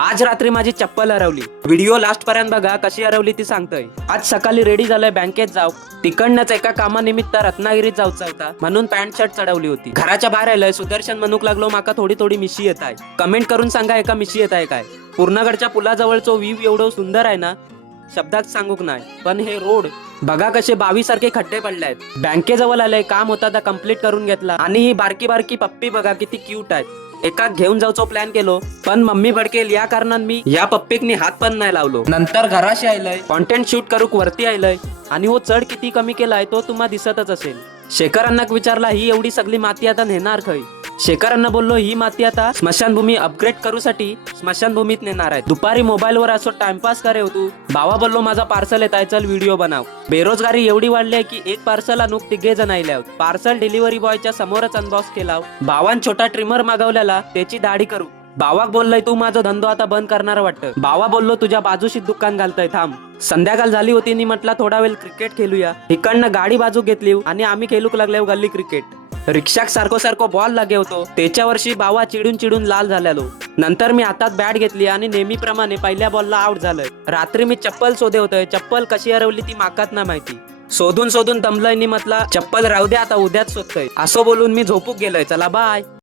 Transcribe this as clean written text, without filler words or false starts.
आज रात्री माझी चप्पल हरवली। व्हिडिओ लास्ट पर्यंत बघा, कशी हरवली ती सांगतोय। आज सकाळी रेडी झालोय बँकेत जाऊ, तिकडनंच एका कामानिमित्त रत्नागिरीत जाऊचा होता म्हणून पॅन्ट शर्ट चढवली होती। घराच्या बाहेर आलोय, सुदर्शन म्हणूक लागलो माका थोडी थोडी मिशी येत आहे। कमेंट करून सांगा एका मिशी येत आहे काय। पूर्णगडच्या पुलाजवळचो व्ह्यू एवढं सुंदर आहे ना, शब्दात सांगूक नाही। पण हे रोड बघा कसे 22 सारखे खड्डे पडले आहेत। बँकेजवळ आलंय, काम होता तर कम्प्लीट करून घेतला। आणि ही बारकी बारकी पप्पी बघा किती क्यूट आहे। एका घेऊन जाऊचो प्लॅन केलो, पण मम्मी भडकेल या कारणान मी या पप्पीकनी हात पण नाही लावलो। नंतर घराशी आयलंय, कॉन्टेंट शूट करूक वरती आयलंय आणि वो चढ किती कमी केलाय तो तुम्हाला दिसतच असेल। शेखरांना विचारला ही एवढी सगळी माती आता नेणार खय। शेखरांना बोललो ही माती आता स्मशानभूमी अपग्रेड करूसाठी स्मशानभूमीत नेणार आहे। दुपारी मोबाईलवर असो टाइमपास करे होतो। भावा बोललो माझा पार्सल येत आहे, चल व्हिडिओ बनव। बेरोजगारी एवढी वाढली आहे की एक पार्सल आणूक तिघे जण आले आहोत। पार्सल डिलिव्हरी बॉयच्या समोरच अनबॉक्स केला। भावान छोटा ट्रिमर मागवलेला, त्याची दाढी करू। भावाक बोललोय तू माझा धंदो आता बंद करणार वाटतं। भावा बोललो तुझ्या बाजूशी दुकान घालतोय थांब। संध्याकाळ झाली होती आणि म्हटलं थोडा वेळ क्रिकेट खेळूया। इकडनं गाडी बाजू घेतली आणि आम्ही खेळूक लागलो गल्ली क्रिकेट। रिक्षाक सारखो बॉल लागे होतो, त्याच्या वर्षी बावा चिडून चिडून लाल झालेलो। नंतर मी हातात बॅट घेतली आणि नेहमीप्रमाणे पहिल्या बॉलला आउट झालोय। रात्री मी चप्पल शोधे होतोय, चप्पल कशी हरवली ती माकात ना माहिती। शोधून शोधून दमलोय नि म्हटलं चप्पल राहू दे आता उद्याच शोधतोय। असं बोलून मी झोपूक गेलोय, चला बाय।